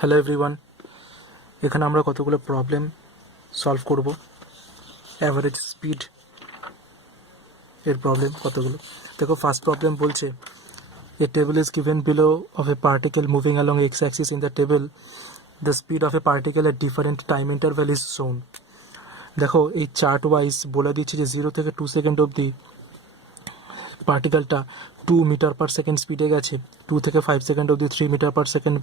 Hello everyone, এখানে আমরা কতগুলো প্রবলেম সলভ করব। অ্যাভারেজ স্পিড এর প্রবলেম কতগুলো দেখো। ফার্স্ট প্রবলেম বলছে a table is given below of A particle moving along x Axis in the table, the speed of A particle at different time interval is শোন। দেখো এই chart wise বলে দিচ্ছে যে 0 থেকে 2 সেকেন্ড অবধি পার্টিকেলটা 2 মিটার পার সেকেন্ড স্পিডে গেছে, 2 থেকে 5 সেকেন্ড অবধি 3 মিটার পার সেকেন্ড,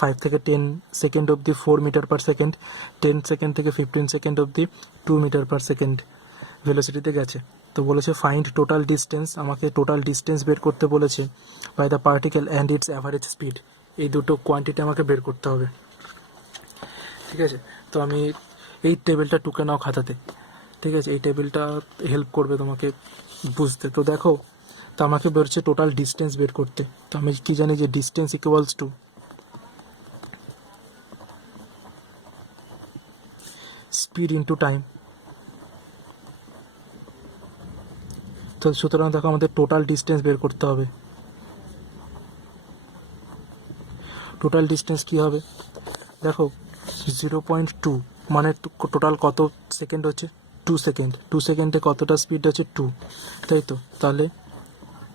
5 থেকে 10 সেকেন্ড অবধি 4 মিটার পার সেকেন্ড, 10 সেকেন্ড থেকে 15 সেকেন্ড অবধি 2 মিটার পার সেকেন্ড ভেলোসিটিতে গেছে। তো বলেছে ফাইন্ড টোটাল ডিস্টেন্স, আমাকে টোটাল ডিস্টেন্স বের করতে বলেছে by the particle and its average speed. এই দুটো কোয়ান্টিটি আমাকে বের করতে হবে, ঠিক আছে। তো আমি এই টেবিলটা টুকে নাও খাতাতে, ঠিক আছে। এই টেবিলটা হেল্প করবে তোমাকে বুঝতে। তো দেখো, তো আমাকে বেরোচ্ছে টোটাল ডিস্টেন্স বের করতে। তো আমি কি জানি যে distance equals to speed into time. তো সুতরাং দেখো আমাদের টোটাল ডিস্টেন্স বের করতে হবে। টোটাল ডিস্টেন্স কি হবে দেখো, 0.2 মানে টোটাল কত সেকেন্ড হচ্ছে 2 সেকেন্ড। 2 সেকেন্ডে কতটা স্পিড হচ্ছে 2, তাই তো। তাহলে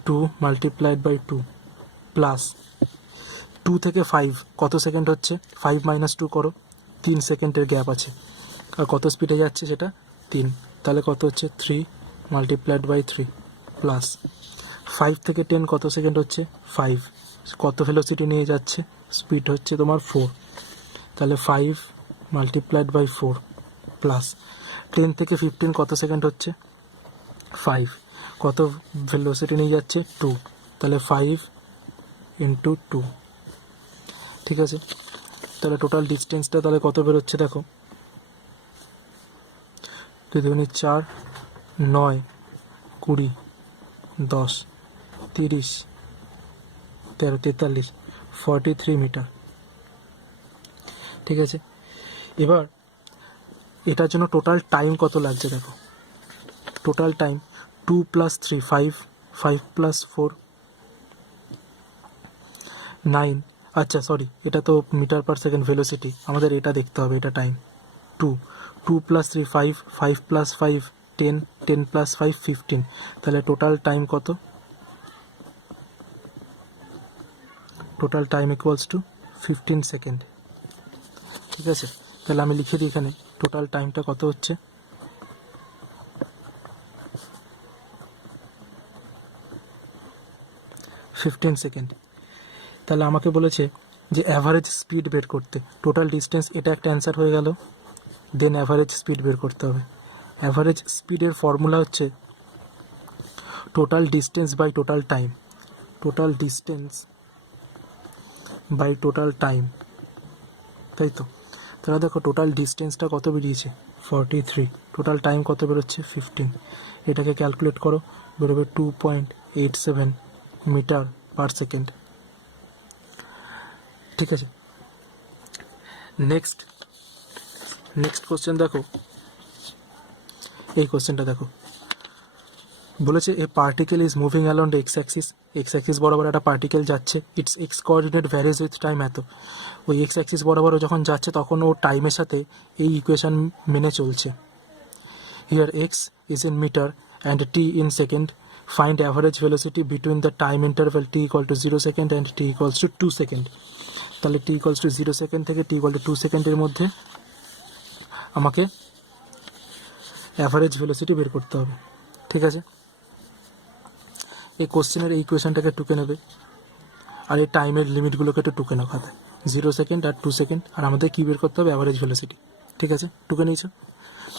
2 মাল্টিপ্লাইড বাই 2 প্লাস 2 থেকে 5 কত সেকেন্ড হচ্ছে, 5 মাইনাস 2 করো, 3 সেকেন্ডের গ্যাপ আছে। আর কত স্পিডে যাচ্ছে সেটা 3, তাহলে কত হচ্ছে 3 মাল্টিপ্লাইড বাই 3 প্লাস 5 থেকে 10 কত সেকেন্ড হচ্ছে 5, কত ভেলোসিটি নিয়ে যাচ্ছে, স্পিড হচ্ছে তোমার 4, তাহলে 5 মাল্টিপ্লাইড বাই 4 প্লাস 10 থেকে 15 কত সেকেন্ড হচ্ছে 5, কত ভেলোসিটি নিয়ে যাচ্ছে 2, তাহলে 5 ইন্টু 2, ঠিক আছে। তাহলে টোটাল ডিস্টেন্সটা তাহলে কত বেরোচ্ছে দেখো, 2 2 4, 9, 20, 10, 30, 13, 43, 43 মিটার, ঠিক আছে। এবার এটার জন্য টোটাল টাইম কত লাগছে দেখো। টোটাল টাইম 2 প্লাস 3 5, 5 প্লাস 4 9, আচ্ছা সরি, এটা তো মিটার পার সেকেন্ড ভেলোসিটি, আমাদের এটা দেখতে হবে। এটা টাইম 2, 2 প্লাস 3 5, 5 প্লাস 5 10, 10 প্লাস 5 15, তাহলে টোটাল টাইম কত, total time equals to 15 second, ঠিক আছে। তাহলে আমি লিখে দিই এখানে টোটাল টাইমটা কত হচ্ছে 15 সেকেন্ড। তাহলে আমাকে বলেছে যে অ্যাভারেজ স্পিড বের করতে। টোটাল ডিস্টেন্স এটা একটা অ্যান্সার হয়ে গেল, দেন অ্যাভারেজ স্পিড বের করতে হবে। অ্যাভারেজ স্পিডের ফর্মুলা হচ্ছে total distance by total time, total distance by total time, তাই তো। তাহলে দেখো টোটাল ডিস্টেন্সটা কত বেরিয়েছে 43, টোটাল টাইম কত বেরোচ্ছে 15, এটাকে ক্যালকুলেট করো, বেরোবে 2.87 মিটার পার সেকেন্ড, ঠিক আছে। নেক্সট কোশ্চেন দেখো, এই কোশ্চেনটা দেখো, বলেছে a particle is moving along x axis বরাবর একটা পার্টিকেল যাচ্ছে, its x coordinate varies with time এত। ওই এক্স অ্যাক্সিস বরাবর যখন যাচ্ছে তখন ও টাইমের সাথে এই ইকুয়েশন মেনে চলছে। Here x is in metre and t in second, find average velocity between the time interval t equal to 0 second and t equals to 2 second. তাহলে টি ইকুয়ালস টু 0 সেকেন্ড থেকে টি ইকুয়াল টু 2 সেকেন্ডের মধ্যে আমাকে average velocity বের করতে হবে, ঠিক আছে। এই কোশ্চেনের এই ইকুয়েশনটাকে টুকে নেবে, আর এই টাইমের লিমিটগুলোকে একটু টুকে নাও খাতায়, 0 সেকেন্ড আর 2 সেকেন্ড, আর আমাদের কী বের করতে হবে অ্যাভারেজ ভেলোসিটি, ঠিক আছে। টুকে নিয়েছো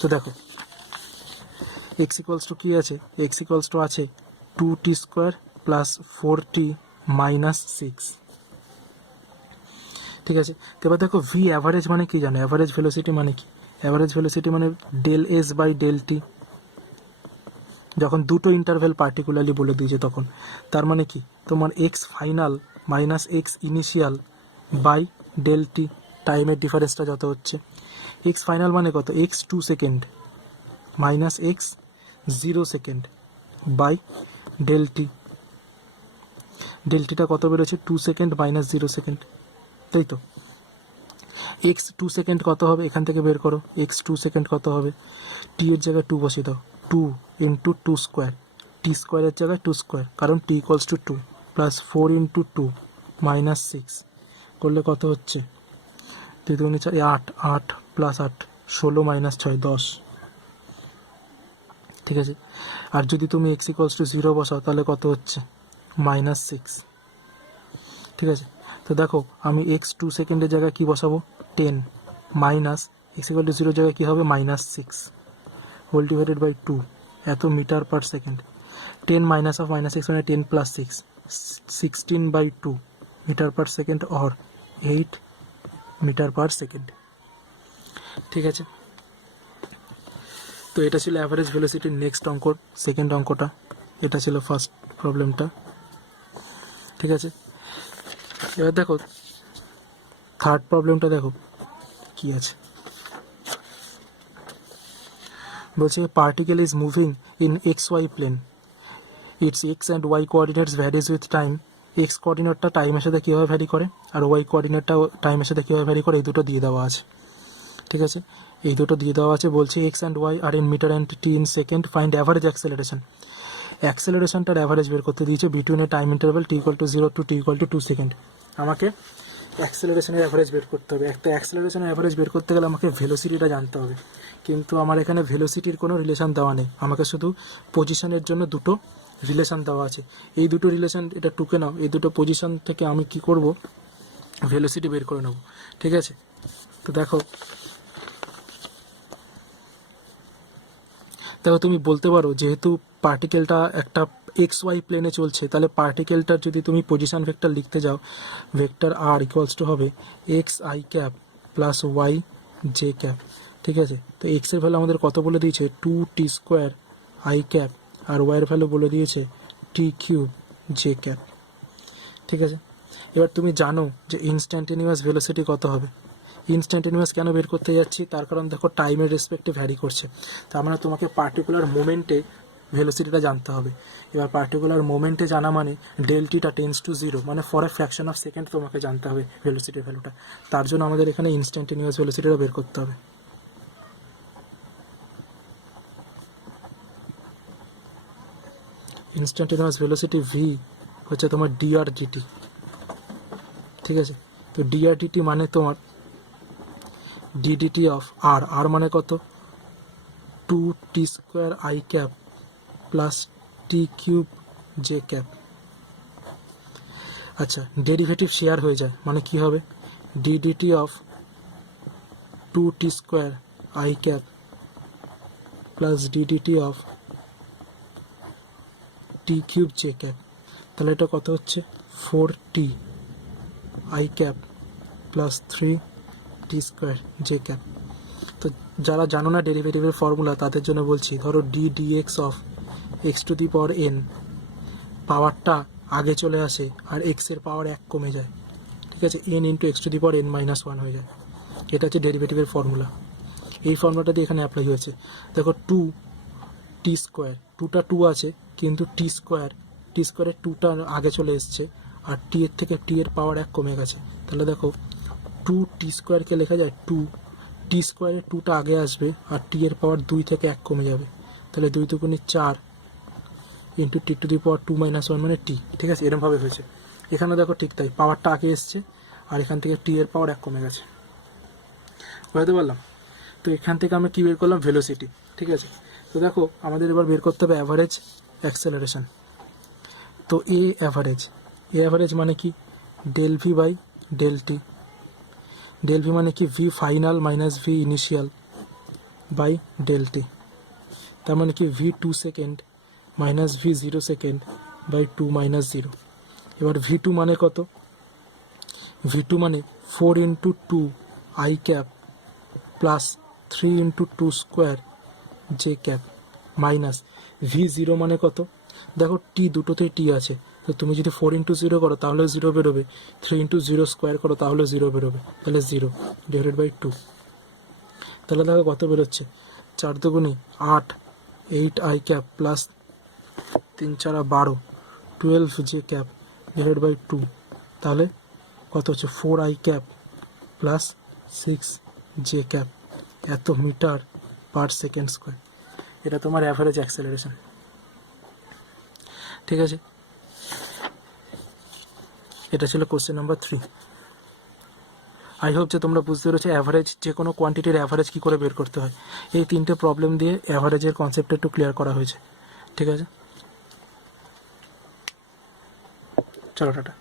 তো দেখো এক্স ইকুয়ালস টু কী আছে, এক্স ইকুয়ালস টু আছে 2t square plus 4t minus 6, ঠিক আছে। তো এবার দেখো ভি অ্যাভারেজ মানে কি জানো, অ্যাভারেজ ভেলোসিটি মানে কি, অ্যাভারেজ ভেলোসিটি মানে del s by del t. যখন দুটো ইন্টারভেল পার্টিকুলারলি বলে দিয়েছে তখন, তার মানে কি তোমার x final minus x initial by del t, টাইমের ডিফারেন্সটা যত হচ্ছে। এক্স ফাইনাল মানে কত, x 2 second minus x 0 second by del t, del টিটা কত বেরোচ্ছে 2 সেকেন্ড মাইনাস 0 সেকেন্ড, তাই তো। এক্স 2 সেকেন্ড কত হবে এখান থেকে বের করো, এক্স 2 সেকেন্ড কত হবে, টি এর জায়গায় 2 বসিয়ে দাও, 2 ইন্টু 2 স্কোয়ার, টি স্কোয়ারের জায়গায় 2 স্কোয়ার, কারণ t equals to 2, plus 4 into 2 minus 6 করলে কত হচ্ছে, 2 2 4 8, 8 প্লাস 8 16 মাইনাস 6 10, ঠিক আছে। আর যদি তুমি এক্স ইকুয়ালস টু 0 বসাও তাহলে কত হচ্ছে, মাইনাস 6, ঠিক আছে। তো দেখো আমি এক্স 2 সেকেন্ডের জায়গায় কি বসাবো, 10 মাইনাস এক্স ইকুয়াল টু 0 জায়গায় কী হবে, মাইনাস 6 হোল ডিভাইডেড বাই 2 এত metre per second, 10 minus of minus 6 মানে 10 plus 6, 16/2 metre per second or 8 metre per second, ঠিক আছে। তো এটা ছিল অ্যাভারেজ ভেলোসিটির নেক্সট অঙ্ক, সেকেন্ড অঙ্কটা, এটা ছিল ফার্স্ট প্রবলেমটা, ঠিক আছে। এবার দেখো থার্ড প্রবলেমটা, দেখো কি আছে, বলছে particle is moving in x y plane, its x and y coordinates varies with time, x কোঅর্ডিনেটটা টাইমের সাথে কীভাবে ভ্যারি করে আর ওয়াই কোঅর্ডিনেটটা টাইমের সাথে কীভাবে ভ্যারি করে, এই দুটো দিয়ে দেওয়া আছে, ঠিক আছে। এই দুটো দিয়ে দেওয়া আছে, বলছে x and y are in metre and t in second, find average acceleration, অ্যাক্সেলারেশনটার অ্যাভারেজ বের করতে দিয়েছে between a time interval t equal to 0 to t equal to 2 second. আমাকে অ্যাক্সেলারেশনের অ্যাভারেজ বের করতে হবে, একটা অ্যাক্সেলারেশনের অ্যাভারেজ বের করতে গেলে আমাকে ভেলোসিটিটা জানতে হবে, কিন্তু আমার এখানে ভেলোসিটির কোনো রিলেশন দেওয়া নেই, আমাকে শুধু পজিশনের জন্য দুটো রিলেশন দেওয়া আছে, এই দুটো রিলেশন এটা টুকে নাও, এই দুটো পজিশন থেকে আমি কি করব, ভেলোসিটি বের করে নেব, ঠিক আছে। তো দেখো তুমি বলতে পারো যেহেতু পার্টিকেলটা একটা এক্স ওয়াই প্লেনে চলছে, তাহলে পার্টিকেলটার যদি তুমি পজিশন ভেক্টর লিখতে যাও, ভেক্টর আর ইকুয়ালস টু হবে x i cap plus y j cap, ঠিক আছে। তো এক্সের ভ্যালু আমাদের কত বলে দিয়েছে, 2t স্কোয়ার আই ক্যাপ, আর ওয়াইয়ের ভ্যালু বলে দিয়েছে টি কিউব জে ক্যাপ, ঠিক আছে। এবার তুমি জানো যে ইনস্ট্যান্টেনিয়াস ভেলোসিটি কত হবে, ইনস্ট্যান্টেনিয়াস কেন বের করতে যাচ্ছি, তার কারণ দেখো টাইমের রেসপেক্টে ভ্যারি করছে, তার মানে তোমাকে পার্টিকুলার মোমেন্টে ভেলোসিটিটা জানতে হবে। এবার পার্টিকুলার মোমেন্টে জানা মানে ডেলটিটা টেন্স টু 0, মানে for a fraction of second তোমাকে জানতে হবে ভেলোসিটির ভ্যালুটা, তার জন্য আমাদের এখানে ইনস্ট্যান্টেনিয়াস ভেলোসিটিটা বের করতে হবে। ইনস্ট্যান্টেনিয়াস ভেলোসিটি ভি হচ্ছে তোমার ডিআর ডিটি, ঠিক আছে। তো ডিআর ডিটি মানে তোমার ডিডিটি অফ আর, আর মানে কত, 2t square I cap plus T cube J cap. আচ্ছা ডেরিভেটিভ শেয়ার হয়ে যায় মানে কি হবে, DDT of 2t square I cap plus DDT of T cube J cap, তাহলে এটা কত হচ্ছে 4t I cap plus 3t square J cap. তো যারা জানো না ডেরিভেটিভের ফর্মুলা তাদের জন্য বলছি, ধরো d dx of x to the power n, পাওয়ারটা আগে চলে আসে আর এক্সের পাওয়ার 1 কমে যায়, ঠিক আছে, N into x to the power N minus 1 হয়ে যায়, এটা হচ্ছে ডেরিভেটিভের ফর্মুলা, এই ফর্মুলাটা দিয়ে এখানে অ্যাপ্লাই হয়েছে। দেখো 2t স্কোয়ার, 2টা 2 আছে কিন্তু টি স্কোয়ারের 2টা আগে চলে এসছে আর টি এর থেকে টি এর পাওয়ার 1 কমে গেছে, তাহলে দেখো 2t স্কোয়ারকে লেখা যায় 2t স্কোয়ারের 2টা আগে আসবে আর টি এর পাওয়ার 2 থেকে 1 কমে যাবে, তাহলে 2 দুগুণে 4 into T two the power 2 minus 1 মানে টি, ঠিক আছে, এরমভাবে হয়েছে। এখানে দেখো ঠিক তাই, পাওয়ারটা আগে এসছে আর এখান থেকে টি এর পাওয়ার 1 কমে গেছে, বুঝতে পারলাম। তো এখান থেকে আমরা কী বের করলাম, ভেলোসিটি, ঠিক আছে। তো দেখো আমাদের এবার বের করতে হবে অ্যাভারেজ অ্যাক্সেলারেশন। তো এ অ্যাভারেজ মানে কি, del v by del t, del v মানে কি v final minus v initial by del t, তার মানে কি v 2 second minus v 0 second by 2 minus 0। এবার ভি টু মানে কত, ভি টু মানে 4 into 2 I cap plus 3 into 2 square J cap minus v 0 মানে কত, দেখো টি দুটোতেই টি আছে, তো তুমি যদি 4 ইন্টু 0 করো তাহলে 0 বেরোবে, 3 ইন্টু 0 স্কোয়ার করো তাহলে 0 বেরোবে, তাহলে 0 ডিভাইডেড বাই 2, তাহলে দেখো কত বেরোচ্ছে, 4 দুগুণে 8, 8 i cap plus 3 4 12, 12 j cap divided by 2, তাহলে কত হচ্ছে 4 i cap plus six j cap এত মিটার পার সেকেন্ড স্কোয়ার। এটা তোমার অ্যাভারেজ অ্যাক্সেলারেশন। ঠিক আছে, এটা ছিল কোশ্চেন নাম্বার 3। আই হোপ যে তোমরা বুঝতে পেরেছো অ্যাভারেজ, যে কোনো কোয়ান্টিটির অ্যাভারেজ কী করে বের করতে হয়। এই 3টে প্রবলেম দিয়ে অ্যাভারেজের কনসেপ্টটা একটু ক্লিয়ার করা হয়েছে। ঠিক আছে, চলো টাটা।